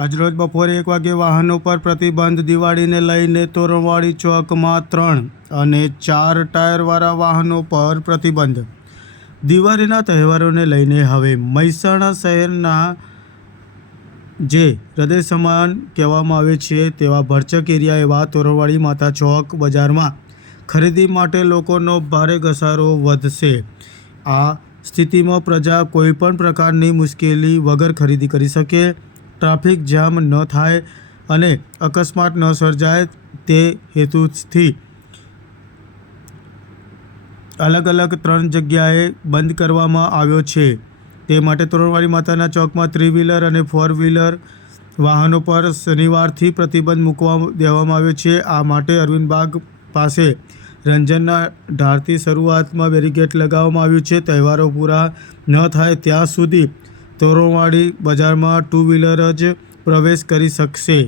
આજરોજ બપોરે એક વાગે વાહનો પર પ્રતિબંધ દિવાળીને લઈને તોરણવાડી ચોકમાં ત્રણ અને ચાર ટાયરવાળા વાહનો પર પ્રતિબંધ. દિવાળીના તહેવારોને લઈને હવે મહેસાણા શહેરના જે હૃદય સમાન કહેવામાં આવે છે તેવા ભરચક એરિયા એવા તોરણવાડી માતા ચોક બજારમાં ખરીદી માટે લોકોનો ભારે ઘસારો વધશે. આ સ્થિતિમાં પ્રજા કોઈપણ પ્રકારની મુશ્કેલી વગર ખરીદી કરી શકે ટ્રાફિક જામ ન થાય અને અકસ્માત ન સર્જાય તે હેતુથી અલગ અલગ ત્રણ જગ્યાએ બંધ કરવામાં આવ્યો છે. તે માટે તોરણવાડી માતાના ચોકમાં થ્રી વ્હીલર અને ફોર વ્હીલર વાહનો પર શનિવારથી પ્રતિબંધ મૂકવા દેવામાં આવ્યો છે. આ માટે અરવિંદબાગ પાસે રંજનના ઢારથી શરૂઆતમાં બેરિકેડ લગાવવામાં આવ્યું છે. તહેવારો પૂરા ન થાય ત્યાં સુધી તોરણવાડી બજારમાં ટુ વ્હીલર જ પ્રવેશ કરી શકશે.